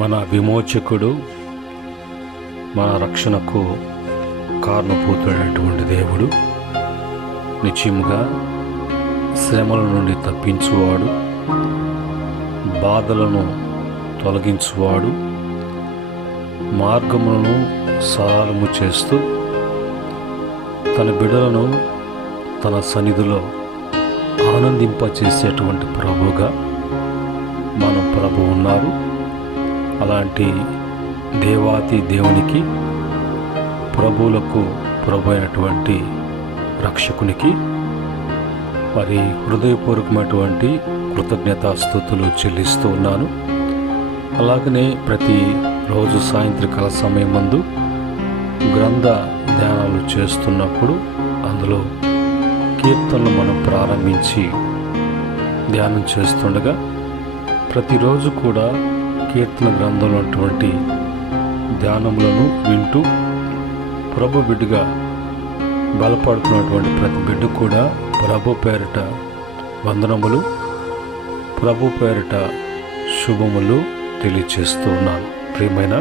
మన విమోచకుడు, మన రక్షణకు కారణభూతుడైనటువంటి దేవుడు, నిశ్చయముగా శ్రమల నుండి తప్పించువాడు, బాధలను తొలగించువాడు, మార్గములను సరళము చేస్తూ తన బిడ్డలను తన సన్నిధిలో ఆనందింపచేసేటువంటి ప్రభువుగా మన ప్రభు ఉన్నారు. అలాంటి దేవాతి దేవునికి, ప్రభువులకు ప్రభు అయినటువంటి రక్షకునికి మరి హృదయపూర్వకమైనటువంటి కృతజ్ఞతాస్తుతులు చెల్లిస్తూ ఉన్నాను. అలాగనే ప్రతి రోజు సాయంత్రకాల సమయం ముందు గ్రంథ ధ్యానాలు చేస్తున్నప్పుడు అందులో కీర్తనలు మనం ప్రారంభించి ధ్యానం చేస్తుండగా ప్రతిరోజు కూడా కీర్తన గ్రంథంలో ఉన్నటువంటి ధ్యానములను వింటూ ప్రభు బిడ్డగా బలపడుతున్నటువంటి ప్రతి బిడ్డ కూడా ప్రభు పేరిట వందనములు, ప్రభు పేరిట శుభములు తెలియచేస్తూ ఉన్నాను. ప్రియమైన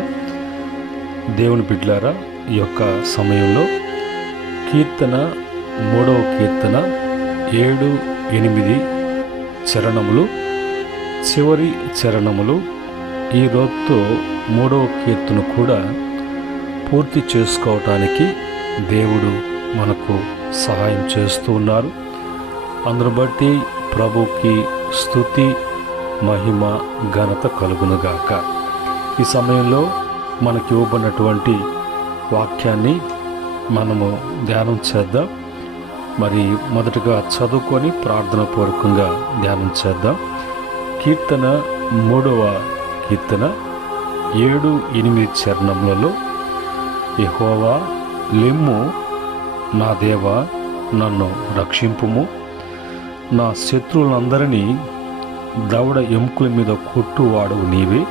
దేవుని బిడ్డలారా, ఈ యొక్క సమయంలో కీర్తన 3వ కీర్తన 7, 8 చరణములు, చివరి చరణములు, ఈ రోజుతో 3వ కీర్తన కూడా పూర్తి చేసుకోవటానికి దేవుడు మనకు సహాయం చేస్తూ ఉన్నారు. అందును బట్టి ప్రభుకి స్తుతి, మహిమ, ఘనత కలుగునుగాక. ఈ సమయంలో మనకి ఇవ్వబడినటువంటి వాక్యాన్ని మనము ధ్యానం చేద్దాం. మరి మొదటగా చదువుకొని ప్రార్థన పూర్వకంగా ధ్యానం చేద్దాం. కీర్తన 3వ కీర్తన 7, 8 చరణములలో, యెహోవా లెమ్ము, నా దేవా నన్ను రక్షింపుము, నా శత్రువులందరినీ దవడ ఎముకల మీద కొట్టువాడవు నీవే,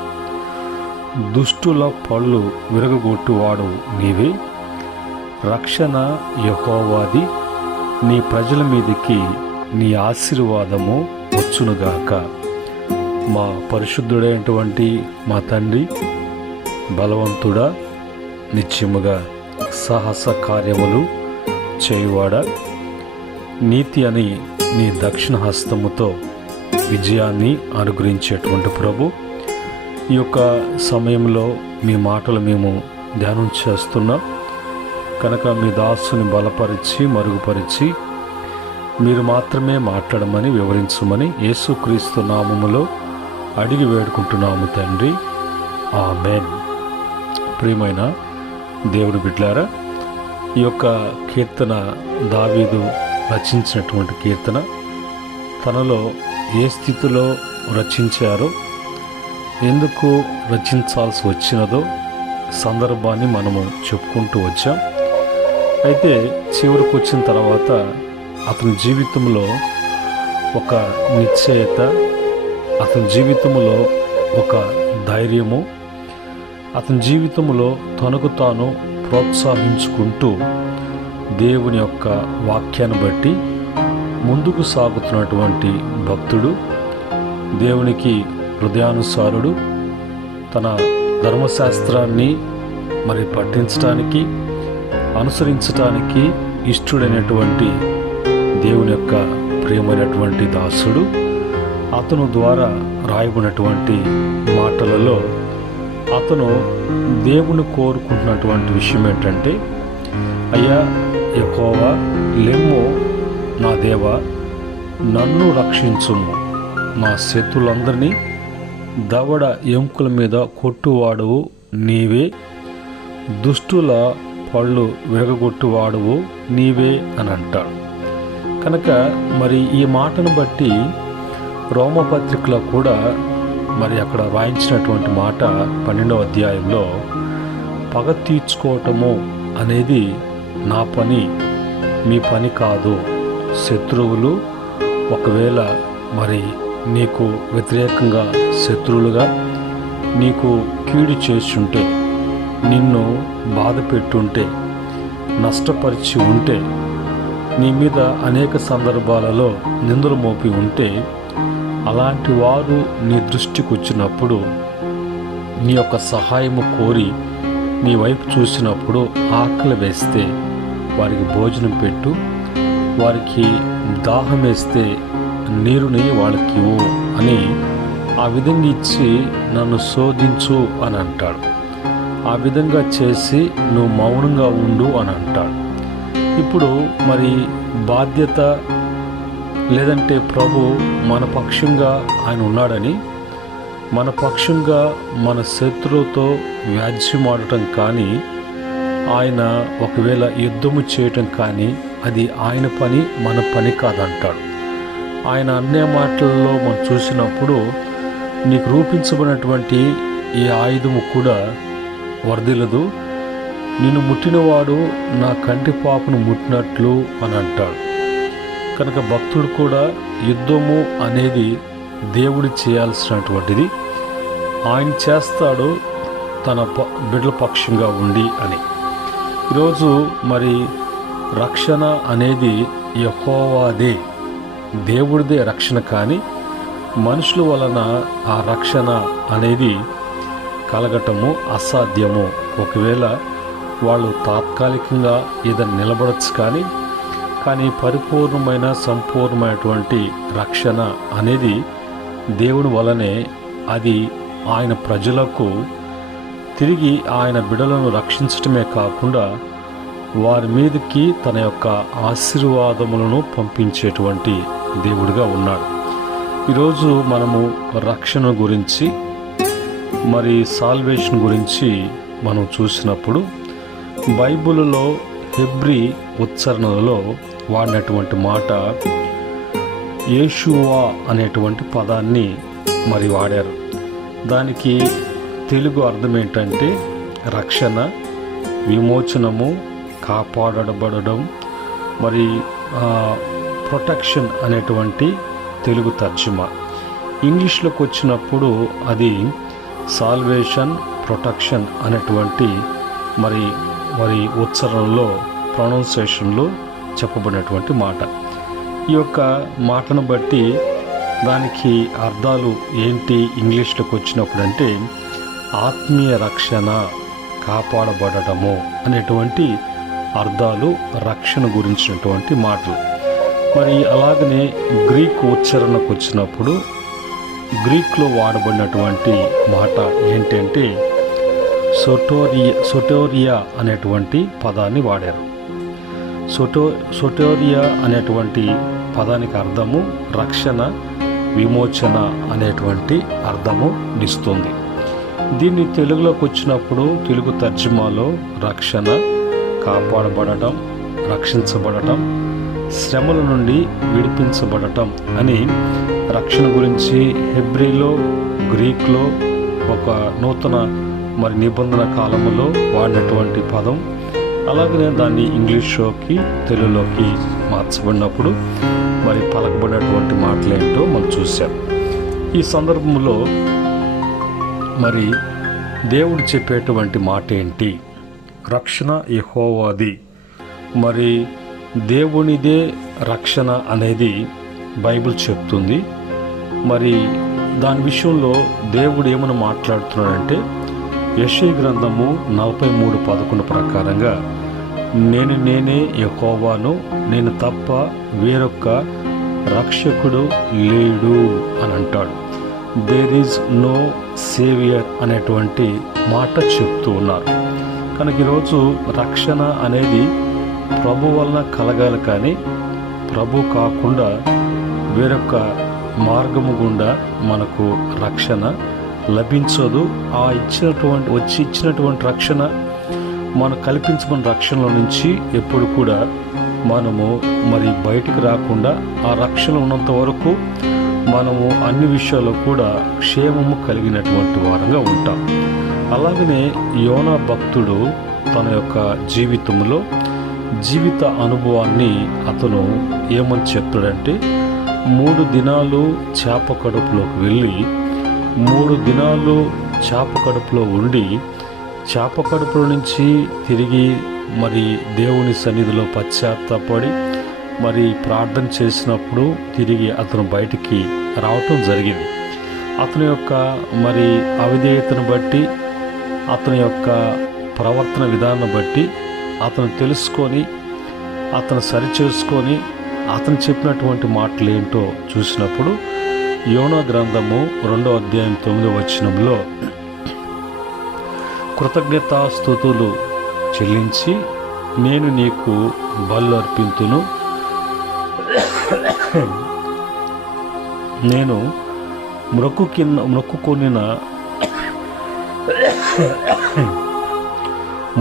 దుష్టుల పళ్ళు విరగగొట్టువాడవు నీవే, రక్షణ యెహోవాది, నీ ప్రజల మీదకి నీ ఆశీర్వాదము వచ్చునుగాక. మా పరిశుద్ధుడైనటువంటి మా తండ్రి, బలవంతుడా, నిత్యముగా సాహస కార్యములు చేయువాడా, నీతి అని నీ దక్షిణ హస్తముతో విజయాన్ని అనుగ్రహించేటువంటి ప్రభు, ఈ యొక్క సమయంలో మీ మాటలు మేము ధ్యానం చేస్తున్నాం కనుక మీ దాసుని బలపరిచి మరుగుపరిచి మీరు మాత్రమే మాట్లాడమని వివరించమని యేసుక్రీస్తు నామములో అడిగి వేడుకుంటున్నాము తండ్రి, ఆమేన్. ప్రియమైన దేవుని బిడ్డలారా, ఈ యొక్క కీర్తన దావీదు రచించినటువంటి కీర్తన. తనలో ఏ స్థితిలో రచించారో, ఎందుకు రచించాల్సి వచ్చినదో సందర్భాన్ని మనము చెప్పుకుంటూ వచ్చాం. అయితే చివరికి వచ్చిన తర్వాత అతని జీవితంలో ఒక నిశ్చయత, అతని జీవితంలో ఒక ధైర్యము, అతని జీవితంలో తనకు తాను ప్రోత్సహించుకుంటూ దేవుని యొక్క వాక్యాన్ని బట్టి ముందుకు సాగుతున్నటువంటి భక్తుడు, దేవునికి హృదయానుసారుడు, తన ధర్మశాస్త్రాన్ని మరి పఠించడానికి, అనుసరించడానికి ఇష్టడైనటువంటి దేవుని యొక్క ప్రియమైనటువంటి దాసుడు. అతను ద్వారా రాయబడినటువంటి మాటలలో అతను దేవుని కోరుకుంటున్నటువంటి విషయం ఏంటంటే, అయ్యా యెహోవా లెమ్ము, నా దేవా నన్ను రక్షించుము, నా శత్రులందరినీ దవడ ఎముకల మీద కొట్టువాడువు నీవే, దుష్టుల పళ్ళు విరగొట్టువాడువు నీవే అని అంటాడు. కనుక మరి ఈ మాటను బట్టి రోమపత్రికలో కూడా మరి అక్కడ రాయించినటువంటి మాట 12వ అధ్యాయంలో, పగ తీర్చుకోవటము అనేది నా పని, మీ పని కాదు. శత్రువులు ఒకవేళ మరి నీకు వ్యతిరేకంగా శత్రువులుగా నీకు కీడు చేస్తుంటే, నిన్ను బాధ పెట్టుంటే, నష్టపరిచి ఉంటే, నీ మీద అనేక సందర్భాలలో నిందలు మోపి ఉంటే, అలాంటి వారు నీ దృష్టికి వచ్చినప్పుడు నీ యొక్క సహాయము కోరి నీ వైపు చూసినప్పుడు ఆకలి వేస్తే వారికి భోజనం పెట్టు, వారికి దాహం వేస్తే నీరుని వాళ్ళకి ఇవ్వు అని ఆ విధంగా ఇచ్చి నన్ను శోధించు అని అంటాడు. ఆ విధంగా చేసి నువ్వు మౌనంగా ఉండు అని అంటాడు. ఇప్పుడు మరి బాధ్యత లేదంటే ప్రభు మన పక్షంగా ఆయన ఉన్నాడని, మన పక్షంగా మన శత్రువుతో వ్యాజ్యమాడటం కానీ, ఆయన ఒకవేళ యుద్ధము చేయటం కానీ అది ఆయన పని, మన పని కాదంటాడు. ఆయన అన్నే మాటలలో మనం చూసినప్పుడు నీకు రూపించబడినటువంటి ఈ ఆయుధము కూడా వర్ధిల్లదు, నిన్ను ముట్టినవాడు నా కంటి పాపను ముట్టినట్లు అని అంటాడు. కనుక భక్తుడు కూడా యుద్ధము అనేది దేవుడు చేయాల్సినటువంటిది, ఆయన చేస్తాడు తన బిడ్డల పక్షంగా ఉండి అని. ఈరోజు మరి రక్షణ అనేది యెహోవాదే, దేవుడిదే రక్షణ, కానీ మనుషుల వలన ఆ రక్షణ అనేది కలగటము అసాధ్యము. ఒకవేళ వాళ్ళు తాత్కాలికంగా ఏదైనా నిలబడచ్చు, కానీ పరిపూర్ణమైన సంపూర్ణమైనటువంటి రక్షణ అనేది దేవుని వలనే. అది ఆయన ప్రజలకు తిరిగి ఆయన బిడ్డలను రక్షించటమే కాకుండా వారి మీదకి తన యొక్క ఆశీర్వాదములను పంపించేటువంటి దేవుడిగా ఉన్నాడు. ఈరోజు మనము రక్షణ గురించి మరి సాల్వేషన్ గురించి మనం చూసినప్పుడు బైబిల్లో హెబ్రీ ఉచ్చారణలో వాడినటువంటి మాట యేషువా అనేటువంటి పదాన్ని మరి వాడారు. దానికి తెలుగు అర్థం ఏంటంటే రక్షణ, విమోచనము, కాపాడబడడం, మరి ప్రొటెక్షన్ అనేటువంటి తెలుగు తర్జుమా. ఇంగ్లీష్లోకి వచ్చినప్పుడు అది సాల్వేషన్, ప్రొటెక్షన్ అనేటువంటి మరి ఉచ్చారణలో ప్రొనౌన్సియేషన్లో చెప్పబడినటువంటి మాట. ఈ యొక్క మాటను బట్టి దానికి అర్థాలు ఏంటి ఇంగ్లీష్లోకి వచ్చినప్పుడు అంటే ఆత్మీయ రక్షణ, కాపాడబడటము అనేటువంటి అర్థాలు రక్షణ గురించినటువంటి మాటలు. మరి అలాగనే గ్రీక్ ఉచ్చారణకు వచ్చినప్పుడు గ్రీక్లో వాడబడినటువంటి మాట ఏంటంటే సోటోరియా అనేటువంటి పదాన్ని వాడారు. సోటోరియా అనేటువంటి పదానికి అర్థము రక్షణ, విమోచన అనేటువంటి అర్థము ఇస్తుంది. దీన్ని తెలుగులోకి వచ్చినప్పుడు తెలుగు తర్జుమాలో రక్షణ, కాపాడబడటం, రక్షించబడటం, శ్రమల నుండి విడిపించబడటం అని రక్షణ గురించి హెబ్రీలో, గ్రీక్లో ఒక నూతన మరి నిబంధన కాలంలో వాడినటువంటి పదం. అలాగనే దాన్ని ఇంగ్లీష్లోకి తెలుగులోకి మార్చబడినప్పుడు మరి పలకబడినటువంటి మాటలేంటో మనం చూసాం. ఈ సందర్భంలో మరి దేవుడు చెప్పేటువంటి మాట ఏంటి? రక్షణ యెహోవాది, మరి దేవునిదే రక్షణ అనేది బైబిల్ చెప్తుంది. మరి దాని విషయంలో దేవుడు ఏమని మాట్లాడుతున్నాడంటే యెషయా గ్రంథము 43:11 ప్రకారంగా నేనే యెహోవాను, నేను తప్ప వేరొక రక్షకుడు లేడు అని అంటాడు. దేర్ ఈజ్ నో సేవియర్ అనేటువంటి మాట చెప్తూ ఉన్నారు. కనుక ఈరోజు రక్షణ అనేది ప్రభు వలన కలగాలి, కానీ ప్రభు కాకుండా వేరొక మార్గము గుండా మనకు రక్షణ లభించదు. ఆ ఇచ్చినటువంటి రక్షణ, మనం కల్పించబడిన రక్షణలో నుంచి ఎప్పుడు కూడా మనము మరి బయటికి రాకుండా ఆ రక్షణ ఉన్నంత వరకు మనము అన్ని విషయాల్లో కూడా క్షేమము కలిగినటువంటి వారంగా ఉంటాం. అలాగనే యోనా భక్తుడు తన యొక్క జీవితంలో జీవిత అనుభవాన్ని అతను ఏమని చెప్తాడంటే 3 దినాలు చేప కడుపులోకి వెళ్ళి 3 దినాలు చేప కడుపులో ఉండి చేప కడుపులో నుంచి తిరిగి మరి దేవుని సన్నిధిలో పశ్చాత్తాపడి మరి ప్రార్థన చేసినప్పుడు తిరిగి అతను బయటికి రావటం జరిగింది. అతని యొక్క మరి అవిధేయతను బట్టి, అతని యొక్క ప్రవర్తన విధానం బట్టి అతను తెలుసుకొని, అతను సరిచేసుకొని, అతను చెప్పినటువంటి మాటలు ఏంటో చూసినప్పుడు యోనా గ్రంథము 2వ అధ్యాయం 9వ వచనంలో కృతజ్ఞతాస్తుతులు చెల్లించి నేను నీకు బలు అర్పింతును, నేను మ్రొక్కుకొనిన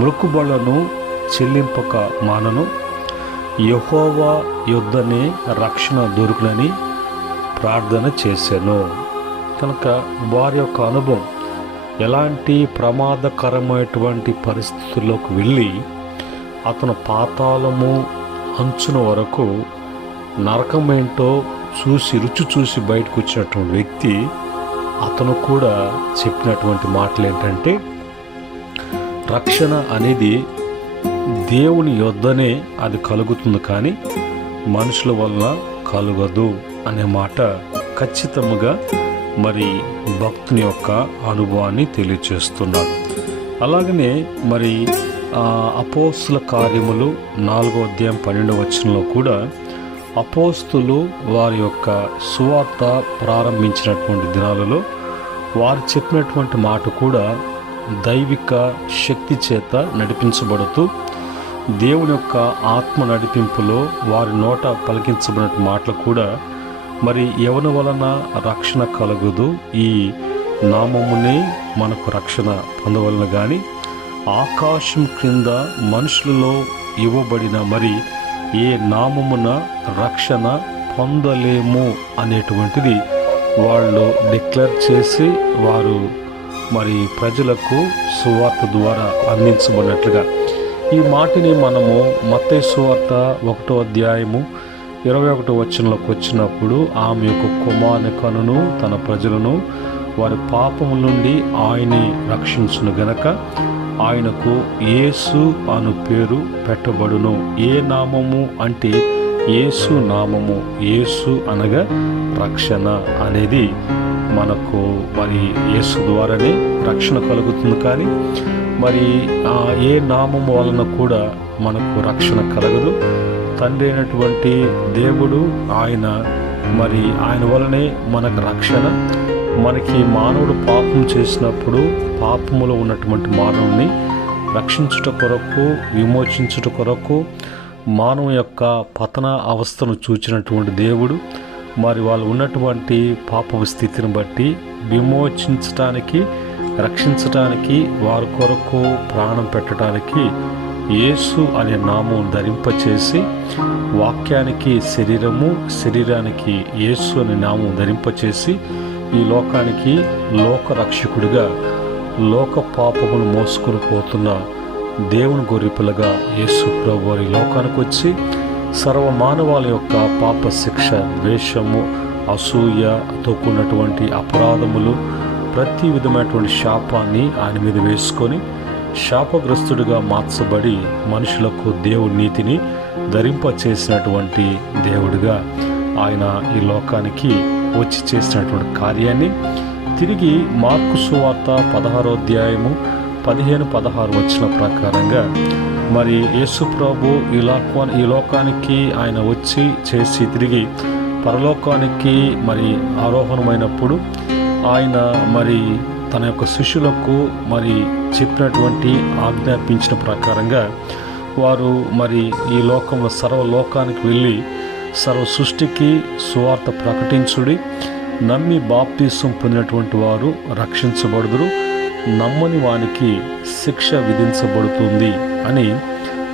మ్రొక్కుబళ్లను చెల్లింపక మానను, యెహోవా యొద్దనే రక్షణ దొరుకునని ప్రార్థన చేశాను. కనుక వారి యొక్క అనుభవం ఎలాంటి ప్రమాదకరమైనటువంటి పరిస్థితుల్లోకి వెళ్ళి అతను పాతాళము అంచున వరకు నరకమేంటో రుచి చూసి బయటకు వచ్చినటువంటి వ్యక్తి అతను కూడా చెప్పినటువంటి మాటలు ఏంటంటే, రక్షణ అనేది దేవుని యొద్దనే అది కలుగుతుంది, కానీ మనుషుల వల్ల కలుగదు అనే మాట ఖచ్చితంగా మరి భక్తుని యొక్క అనుభవాన్ని తెలియచేస్తున్నాడు. అలాగనే మరి అపోస్తుల కార్యములు 4వ అధ్యాయం 12వ వచనంలో కూడా అపోస్తులు వారి యొక్క సువార్త ప్రారంభించినటువంటి దినాలలో వారు చెప్పినటువంటి మాట కూడా దైవిక శక్తి చేత నడిపించబడుతూ దేవుని యొక్క ఆత్మ నడిపింపులో వారి నోట పలికించబడిన మాటలు కూడా మరి ఎవరి వలన రక్షణ కలుగుదు, ఈ నామమునే మనకు రక్షణ పొందవలన కానీ ఆకాశం క్రింద మనుషులలో ఇవ్వబడిన మరి ఏ నామమున రక్షణ పొందలేము అనేటువంటిది వాళ్ళు డిక్లేర్ చేసి వారు మరి ప్రజలకు సువార్త ద్వారా అందించబడినట్లుగా ఈ మాటని మనము మత్తయి సువార్త 1వ అధ్యాయము 21వ వచనంలోకి వచ్చినప్పుడు ఆమె యొక్క కుమారుని కనును తన ప్రజలను వారి పాపముల నుండి ఆయనే రక్షించును గనక ఆయనకు యేసు అను పేరు పెట్టబడును. ఏ నామము అంటే యేసు నామము. యేసు అనగా రక్షణ అనేది మనకు మరి యేసు ద్వారానే రక్షణ కలుగుతుంది, కానీ మరి ఏ నామము వలన కూడా మనకు రక్షణ కలగదు. తండ్రి అయినటువంటి దేవుడు ఆయన వలనే మనకు రక్షణ. మనకి మానవుడు పాపం చేసినప్పుడు పాపములో ఉన్నటువంటి మానవుని రక్షించుట కొరకు, విమోచించుట కొరకు మానవ యొక్క పతన అవస్థను చూచినటువంటి దేవుడు మరి వాళ్ళు ఉన్నటువంటి పాప స్థితిని బట్టి విమోచించటానికి, రక్షించటానికి, వారి కొరకు ప్రాణం పెట్టడానికి యేసు అనే నామం ధరింపచేసి, వాక్యానికి శరీరము, శరీరానికి యేసు అనే నామం ధరింపచేసి ఈ లోకానికి లోకరక్షకుడిగా లోక పాపమును మోసుకొని పోతున్న దేవుని గొర్రెపిల్లగా యేసు ప్రభు వారి లోకానికి వచ్చి సర్వ మానవాళి యొక్క పాప శిక్ష, ద్వేషము, అసూయతో కూడినటువంటి అపరాధములు, ప్రతి విధమైనటువంటి శాపాన్ని ఆయన మీద వేసుకొని శాపగ్రస్తుడిగా మార్చబడి మనుషులకు దేవుడి నీతిని ధరింపచేసినటువంటి దేవుడిగా ఆయన ఈ లోకానికి వచ్చి చేసినటువంటి కార్యాన్ని తిరిగి మార్కు సువార్త 16వ అధ్యాయము 15-16 వచనం ప్రకారంగా మరి యేసు ప్రభు ఈ లోకానికి ఆయన వచ్చి చేసి తిరిగి పరలోకానికి మరి ఆరోహణమైనప్పుడు ఆయన మరి తన యొక్క శిష్యులకు మరి చెప్పినటువంటి ఆజ్ఞాపించిన ప్రకారంగా వారు మరి ఈ లోకంలో సర్వలోకానికి వెళ్ళి సర్వ సృష్టికి సువార్త ప్రకటించుడి, నమ్మి బాప్తీసం పొందినటువంటి వారు రక్షించబడుదురు, నమ్మని వానికి శిక్ష విధించబడుతుంది అని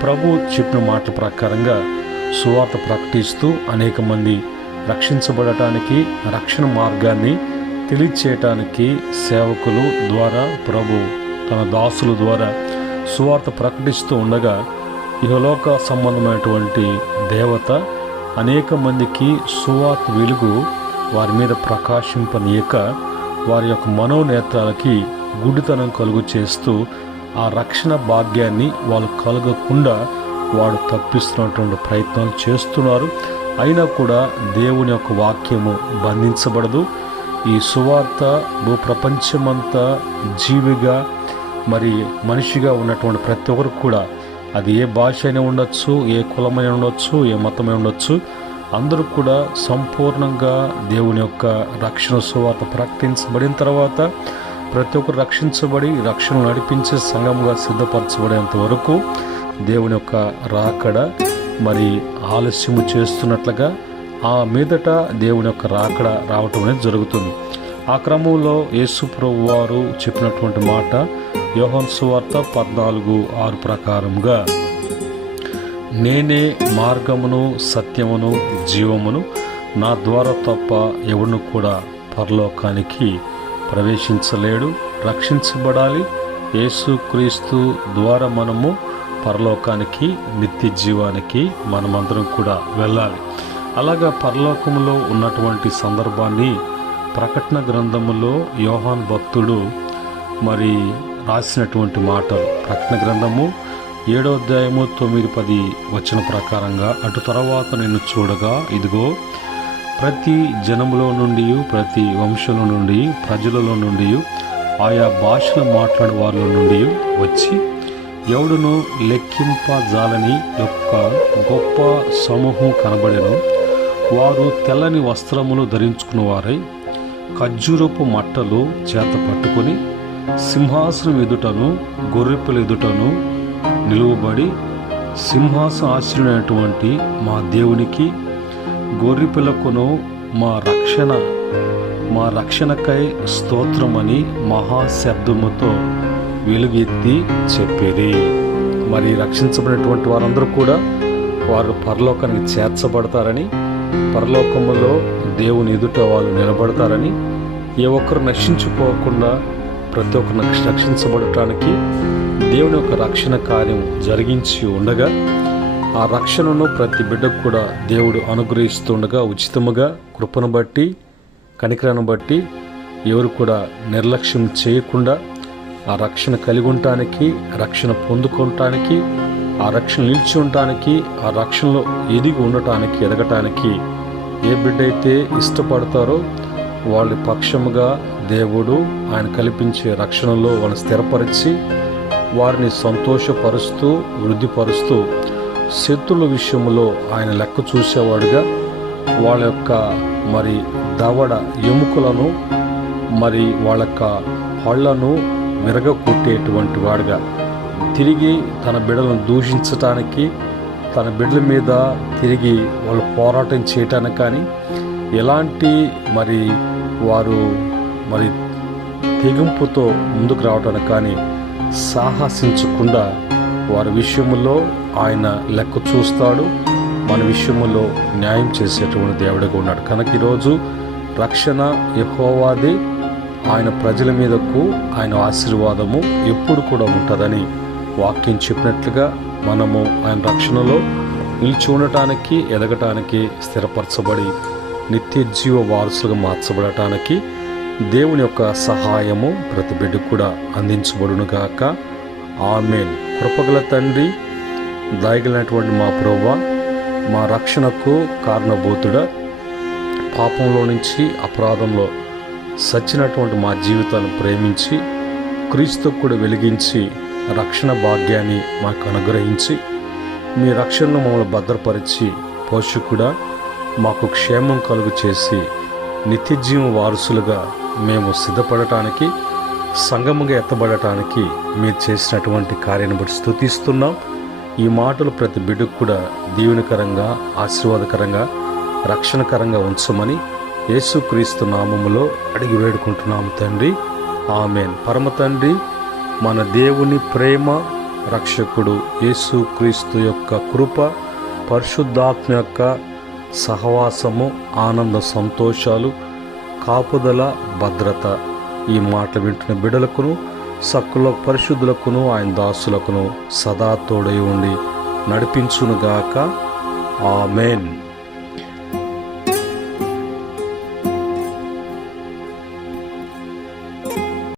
ప్రభు చెప్పిన మాటల ప్రకారంగా సువార్త ప్రకటిస్తూ అనేక మంది రక్షించబడటానికి, రక్షణ మార్గాన్ని తెలియచేయటానికి సేవకులు ద్వారా ప్రభు తన దాసుల ద్వారా సువార్త ప్రకటిస్తూ ఉండగా ఇహలోక సంబంధమైనటువంటి దేవత అనేక మందికి సువార్త వెలుగు వారి మీద ప్రకాశింపనీయక వారి యొక్క మనోనేత్రాలకి గుడ్డితనం కలుగు చేస్తూ ఆ రక్షణ భాగ్యాన్ని వాళ్ళు కలగకుండా వాడు తప్పిస్తున్నటువంటి ప్రయత్నాలు చేస్తున్నారు. అయినా కూడా దేవుని యొక్క వాక్యము బంధించబడదు. ఈ సువార్త భూప్రపంచమంతా జీవిగా మరి మనిషిగా ఉన్నటువంటి ప్రతి ఒక్కరు కూడా, అది ఏ భాష అయినా ఉండొచ్చు, ఏ కులమైన ఉండొచ్చు, ఏ మతమైన ఉండొచ్చు, అందరూ కూడా సంపూర్ణంగా దేవుని యొక్క రక్షణ సువార్త ప్రకటించబడిన తర్వాత ప్రతి ఒక్కరు రక్షించబడి రక్షణ నడిపించే సంఘంగా సిద్ధపరచబడేంత వరకు దేవుని యొక్క రాకడ మరి ఆలస్యము చేస్తున్నట్లుగా ఆ మీదట దేవుని యొక్క రాకడ రావటం అనేది జరుగుతుంది. ఆ క్రమంలో యేసు ప్రభువు వారు చెప్పినటువంటి మాట యోహాను సువార్త 14:6 ప్రకారంగా, నేనే మార్గమును సత్యమును జీవమును, నా ద్వారా తప్ప ఎవడును కూడా పరలోకానికి ప్రవేశించలేడు. రక్షించబడాలి. యేసుక్రీస్తు ద్వారా మనము పరలోకానికి, నిత్య జీవానికి మనమందరం కూడా వెళ్ళాలి. అలాగా పరలోకంలో ఉన్నటువంటి సందర్భాన్ని ప్రకటన గ్రంథములో యోహాను భక్తుడు మరి రాసినటువంటి మాటలు, ప్రకటన గ్రంథము 7వ అధ్యాయము 9-10 వచన ప్రకారంగా, అటు తర్వాత నేను చూడగా ఇదిగో ప్రతి జనములో నుండి, ప్రతి వంశంలో నుండి, ప్రజలలో నుండి, ఆయా భాషలు మాట్లాడే వారిలో నుండి వచ్చి ఎవడును లెక్కింపజాలని యొక్క గొప్ప సమూహం కనబడెను. వారు తెల్లని వస్త్రములు ధరించుకున్న వారై ఖర్జూరపు మట్టలు చేత పట్టుకొని సింహాసనం ఎదుటను గొర్రెపిల్ల ఎదుటను నిలువబడి, సింహాసన ఆశ్రయుడైనటువంటి మా దేవునికి, గొర్రెపిల్లకును మా రక్షణకై స్తోత్రమని మహాశబ్దముతో వెలుగెత్తి చెప్పేది. మరి రక్షించబడినటువంటి వారందరూ కూడా వారు పరలోకానికి చేర్చబడతారని, పరలోకములో దేవుని ఎదుట వాళ్ళు నిలబడతారని, ఏ ఒక్కరు నశించుకోకుండా ప్రతి ఒక్కరు రక్షించబడటానికి దేవుని యొక్క రక్షణ కార్యం జరిగించి ఉండగా, ఆ రక్షణను ప్రతి బిడ్డకు కూడా దేవుడు అనుగ్రహిస్తుండగా, ఉచితముగా కృపను బట్టి, కనికరాన్ని బట్టి ఎవరు కూడా నిర్లక్ష్యం చేయకుండా ఆ రక్షణ కలిగి ఉండటానికి, రక్షణ పొందుకోవటానికి, ఆ రక్షణ నిలిచి ఉండటానికి, ఆ రక్షణలో ఎదిగి ఉండటానికి, ఎదగటానికి ఏ బిడ్డ అయితే ఇష్టపడతారో వాళ్ళ పక్షముగా దేవుడు ఆయన కల్పించే రక్షణలో వాళ్ళని స్థిరపరిచి వారిని సంతోషపరుస్తూ, వృద్ధిపరుస్తూ, శత్రుల విషయంలో ఆయన లెక్క చూసేవాడుగా, వాళ్ళ యొక్క మరి దవడ ఎముకలను మరి వాళ్ళ యొక్క పళ్ళను విరగకొట్టేటువంటి వాడుగా, తిరిగి తన బిడ్డలను దూషించటానికి, తన బిడ్డల మీద తిరిగి వాళ్ళు పోరాటం చేయటానికి కానీ, ఎలాంటి మరి వారు మరి తెగింపుతో ముందుకు రావటానికి కానీ సాహసించకుండా వారి విషయంలో ఆయన లెక్క చూస్తాడు. మన విషయంలో న్యాయం చేసేటువంటి దేవుడిగా ఉన్నాడు. కనుక ఈరోజు రక్షణ యెహోవాదే, ఆయన ప్రజల మీదకు ఆయన ఆశీర్వాదము ఎప్పుడు కూడా ఉంటుందని వాక్యం చెప్పినట్లుగా మనము ఆయన రక్షణలో నిలిచి ఉండటానికి, ఎదగటానికి, స్థిరపరచబడి నిత్య జీవ వారసులుగా మార్చబడటానికి దేవుని యొక్క సహాయము ప్రతి బిడ్డకు కూడా అందించబడునుగాక. ఆమేన్. కృపగల తండ్రి, దయగలిగినటువంటి మా ప్రభువా, మా రక్షణకు కారణభూతుడా, పాపంలో నుంచి అపరాధంలో సచ్చినటువంటి మా జీవితాలను ప్రేమించి క్రీస్తు కూడా వెలిగించి రక్షణ భాగ్యాన్ని మాకు అనుగ్రహించి మీ రక్షణను మమ్మల్ని భద్రపరిచి పోషకుడా మాకు క్షేమం కలుగు చేసి నిత్యజీవ వారసులుగా మేము సిద్ధపడటానికి, సంగముగా ఎత్తబడటానికి మీరు చేసినటువంటి కార్యాన్ని బట్టి స్తుతిస్తున్నాం. ఈ మాటలు ప్రతి బిడ్డకు కూడా దీవెనకరంగా, ఆశీర్వాదకరంగా, రక్షణకరంగా ఉంచమని యేసుక్రీస్తు నామములో అడిగి వేడుకుంటున్నాము తండ్రి. ఆమేన్. పరమ తండ్రి, మన దేవుని ప్రేమ, రక్షకుడు యేసుక్రీస్తు యొక్క కృప, పరిశుద్ధాత్మ యొక్క సహవాసము, ఆనంద సంతోషాలు, కాపుదల, భద్రత ఈ మాటలు వింటున్న బిడ్డలకును, సక్కుల పరిశుద్ధులకును, ఆయన దాసులకును సదా తోడై ఉండి నడిపించునుగాక. ఆమేన్.